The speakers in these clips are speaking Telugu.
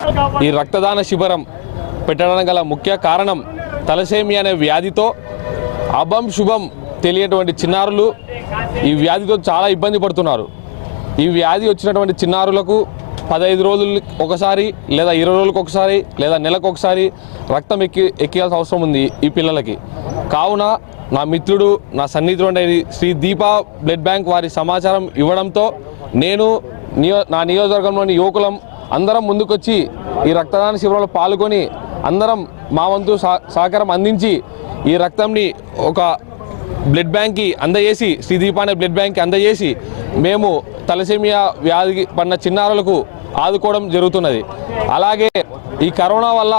ఈ రక్తదాన శిబిరం పెట్టడానికి గల ముఖ్య కారణం తలసేమియా అనే వ్యాధితో అభం శుభం తెలియనటువంటి చిన్నారులు ఈ వ్యాధితో చాలా ఇబ్బంది పడుతున్నారు. ఈ వ్యాధి వచ్చినటువంటి చిన్నారులకు 15 రోజులు ఒకసారి లేదా 20 రోజులకు ఒకసారి లేదా నెలకు ఒకసారి రక్తం ఎక్కియాల్సిన అవసరం ఉంది ఈ పిల్లలకి. కావున నా మిత్రుడు నా సన్నిహితుడు శ్రీ దీపా బ్లడ్ బ్యాంక్ వారి సమాచారం ఇవ్వడంతో నేను నా నియోజకవర్గంలోని యువకులం అందరం ముందుకొచ్చి ఈ రక్తదాన శిబిరంలో పాల్గొని అందరం మా వంతు సహకారం అందించి ఈ రక్తంని ఒక బ్లడ్ బ్యాంక్కి అందజేసి శ్రీ దీపా అనే బ్లడ్ బ్యాంక్కి అందజేసి మేము తలసేమియా వ్యాధికి పడిన చిన్నారులకు ఆదుకోవడం జరుగుతున్నది. అలాగే ఈ కరోనా వల్ల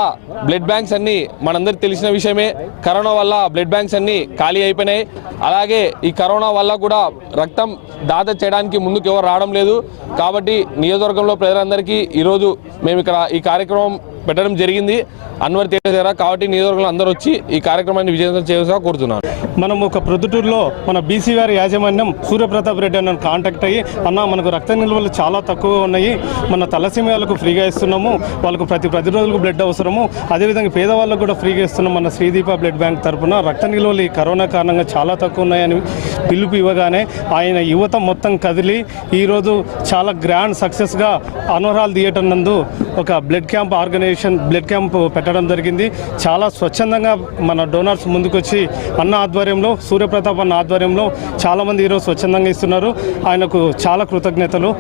బ్లడ్ బ్యాంక్స్ అన్నీ మనందరికి తెలిసిన విషయమే. కరోనా వల్ల బ్లడ్ బ్యాంక్స్ అన్నీ ఖాళీ అయిపోయినాయి. అలాగే ఈ కరోనా వల్ల కూడా రక్తం దాత చేయడానికి ముందుకు ఎవరు రావడం లేదు. కాబట్టి నియోజకవర్గంలో ప్రజలందరికీ ఈరోజు మేము ఇక్కడ ఈ కార్యక్రమం పెట్టడం జరిగింది అన్వర్ తేజ. కాబట్టి నియోజకవర్గంలో అందరూ వచ్చి ఈ కార్యక్రమాన్ని విజయవంతం చేయాల్సిగా కోరుతున్నాను. మనం ఒక ప్రొద్దుటూరులో మన బీసీ వారి యాజమాన్యం సూర్యప్రతాప్ రెడ్డి అన్న కాంటాక్ట్ అయ్యి అన్న మనకు రక్త నిల్వలు చాలా తక్కువ ఉన్నాయి, మన తలసేమియాలకు ఫ్రీగా ఇస్తున్నాము, వాళ్ళకు ప్రతి రోజులకు బ్లడ్ అవసరము, అదేవిధంగా పేదవాళ్ళకు కూడా ఫ్రీగా ఇస్తున్నాం మన శ్రీదీప బ్లడ్ బ్యాంక్ తరఫున. రక్త నిల్వలు ఈ కరోనా కారణంగా చాలా తక్కువ ఉన్నాయని పిలుపు ఇవ్వగానే ఆయన యువత మొత్తం కదిలి ఈరోజు చాలా గ్రాండ్ సక్సెస్గా అన్వర్ థియేటర్ నందు ఒక బ్లడ్ క్యాంప్ బ్లడ్ క్యాంప్ పెట్టడం జరిగింది. చాలా స్వచ్ఛందంగా మన డోనర్స్ ముందుకొచ్చి అన్న ఆధ్వర్యంలో సూర్యప్రతాప్ అన్న ఆధ్వర్యంలో చాలామంది ఈరోజు స్వచ్ఛందంగా ఇస్తున్నారు. ఆయనకు చాలా కృతజ్ఞతలు.